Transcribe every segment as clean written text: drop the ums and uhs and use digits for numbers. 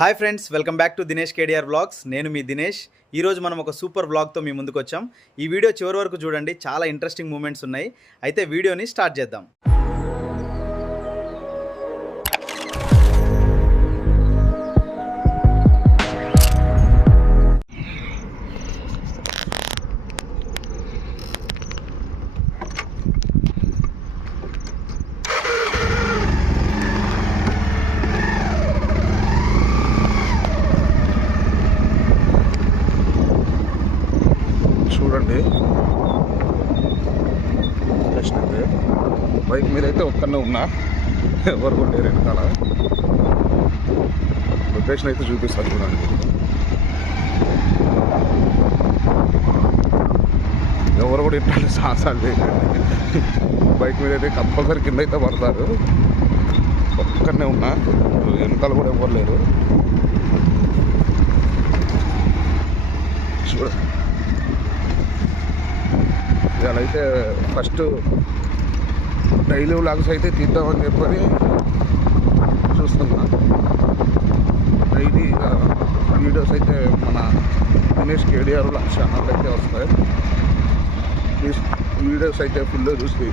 Hi friends, welcome back to Dinesh KDR vlogs. నేను మీ దినేష్. ఈరోజు మనం ఒక సూపర్ వ్లాగ్తో మీ ముందుకు వచ్చాం. ఈ వీడియో చివరి వరకు చూడండి, చాలా ఇంట్రెస్టింగ్ మూమెంట్స్ ఉన్నాయి. అయితే వీడియోని స్టార్ట్ చేద్దాం. చూడండి, లొకేషన్ అయితే బైక్ మీద అయితే ఒక్కనే ఉన్నా, ఎవరు కూడా లేరు వెనకాల. లొకేషన్ అయితే చూపిస్తాను చూడండి. ఎవరు కూడా ఇట్లాంటి సాహసాలు చేయకండి. బైక్ మీద అయితే కంపల్సరీ కింద అయితే పడతారు. ఒక్కనే ఉన్నా, వెనకాల కూడా ఎవరు లేరు. చూడండి, ఇవాళ అయితే ఫస్ట్ డైలీ వ్లాగ్స్ అయితే తీద్దామని చెప్పని చూస్తున్నా. డైలీ వీడియోస్ అయితే మన దినేష్ కేడిఆర్ వ్లాగ్స్ ఛానల్ అయితే వస్తాయి. ప్లీజ్ వీడియోస్ అయితే ఫుల్గా చూసి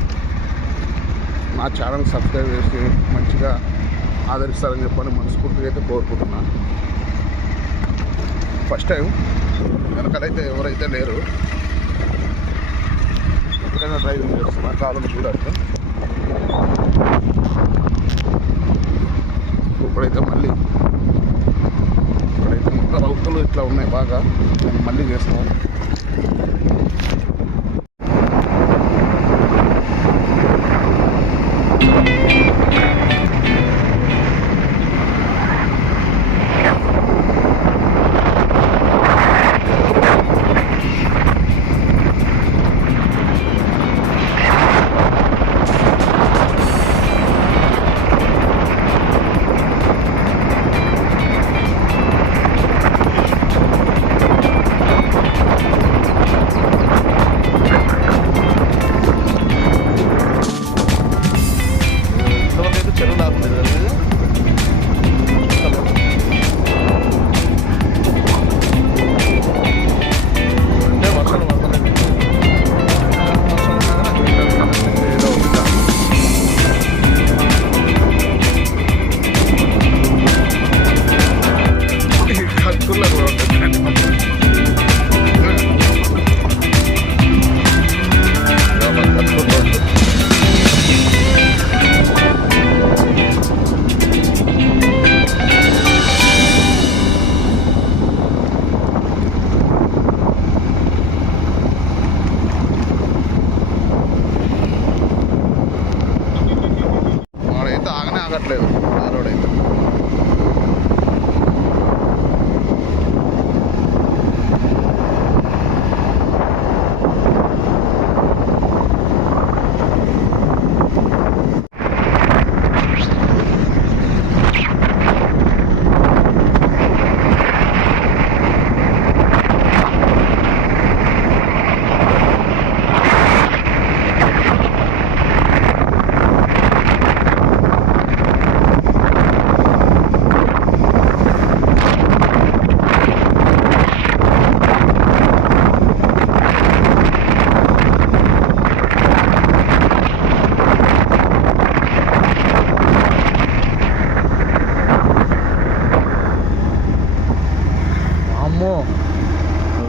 నా ఛానల్ సబ్స్క్రైబ్ చేసి మంచిగా ఆదరిస్తారని చెప్పని మనస్ఫూర్తిగా అయితే కోరుకుంటున్నా. ఫస్ట్ టైం వెనకాలైతే ఎవరైతే లేరు, ఎప్పుడైనా డ్రైవింగ్ చేస్తున్నా. కాలం చూడాలి. ఇప్పుడైతే మళ్ళీ ఇప్పుడైతే మొత్తం రౌతులు ఇట్లా ఉన్నాయి బాగా. నేను మళ్ళీ చేస్తాను. ఆగట్లేదు ఆ రోడ్ అయితే.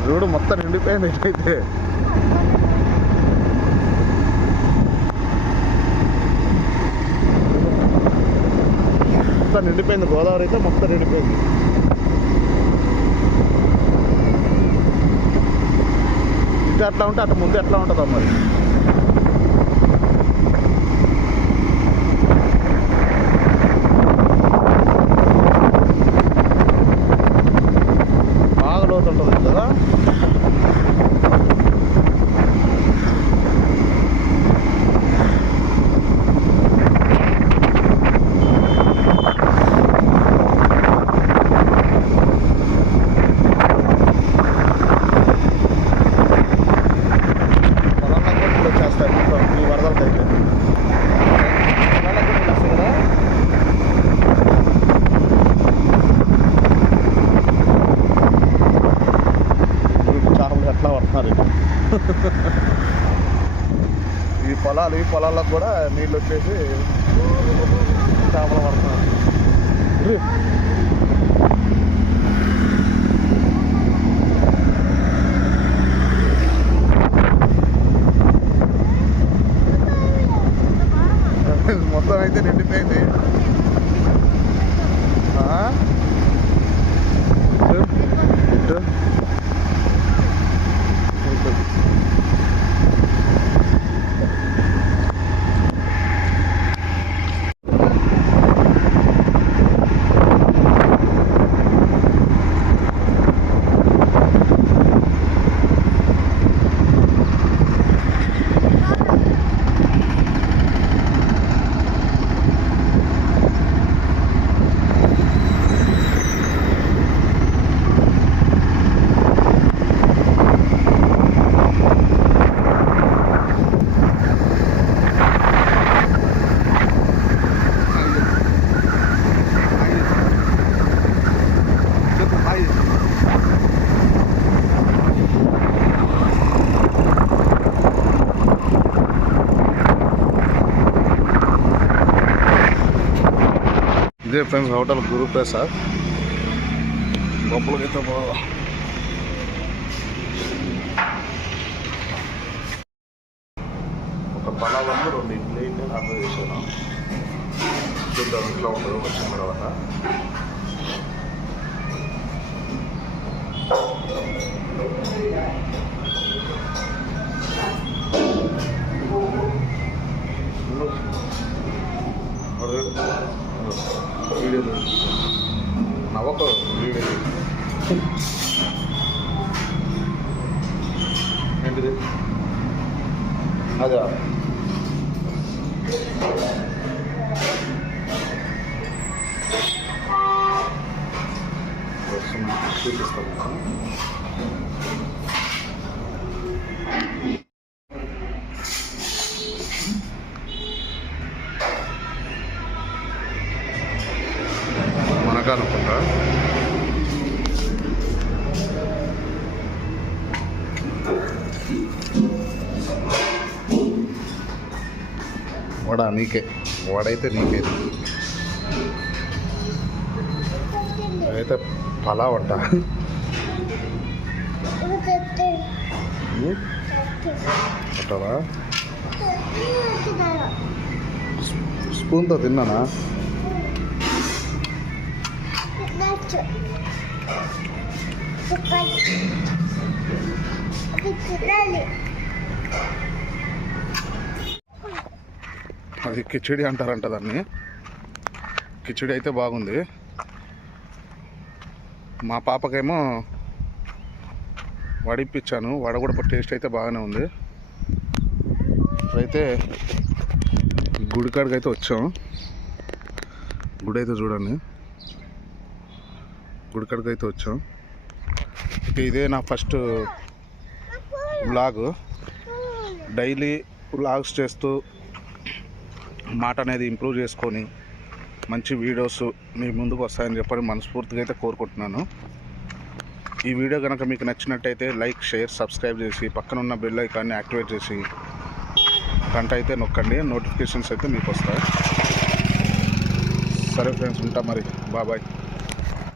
రోడ్డు మొత్తం నిండిపోయింది. అయితే మొత్తం నిండిపోయింది. గోదావరి అయితే మొత్తం నిండిపోయింది. ఇటు అట్లా ఉంటే అటు ముందు ఎట్లా ఉంటుందో మరి. బాగా లోతు ఉంటుంది కదా. పొలాలు, ఈ పొలాలకు కూడా నీళ్ళు వచ్చేసి చేపలు పడుతున్నారు. మొత్తం అయితే నిండిపోయింది. ఇటు ఇదే ఫ్రెండ్స్ హోటల్ గురు ప్రసాద్. లోపలికైతే ఒక పలావన్ను 2 ఇడ్లీ ఆర్డర్ చేశాను. చూద్దాం ఇంట్లో ఉండదు వచ్చిన తర్వాత. వీడియో నవ్వక వీడియో ఏంటిది అదా చూపిస్తాను. అనుకుంటా వడ నీకే, వడైతే నీకే. అయితే పలావ్ అంట. అంటారా స్పూన్తో తిన్నానా? అది కిచిడి అంటారంట దాన్ని. కిచిడి అయితే బాగుంది. మా పాపకేమో వడిపించాను, వడ కూడా టేస్ట్ అయితే బాగానే ఉంది. అయితే గుడి కాడికి అయితే వచ్చాం. గుడి అయితే చూడండి, గుడి కాడికి అయితే వచ్చాం. ఇదే నా ఫస్ట్ వ్లాగ్. డైలీ వ్లాగ్స్ చేస్తూ మాట అనేది ఇంప్రూవ్ చేసుకొని మంచి వీడియోస్ మీ ముందుకు వస్తాయని చెప్పని మనస్ఫూర్తిగా అయితే కోరుకుంటున్నాను. ఈ వీడియో కనుక మీకు నచ్చినట్టయితే లైక్, షేర్, సబ్స్క్రైబ్ చేసి పక్కన ఉన్న బెల్ ఐకాన్ని యాక్టివేట్ చేసి గంట అయితే నొక్కండి. నోటిఫికేషన్స్ అయితే మీకు వస్తాయి. సరే ఫ్రెండ్స్, ఉంటా మరి. బాయ్.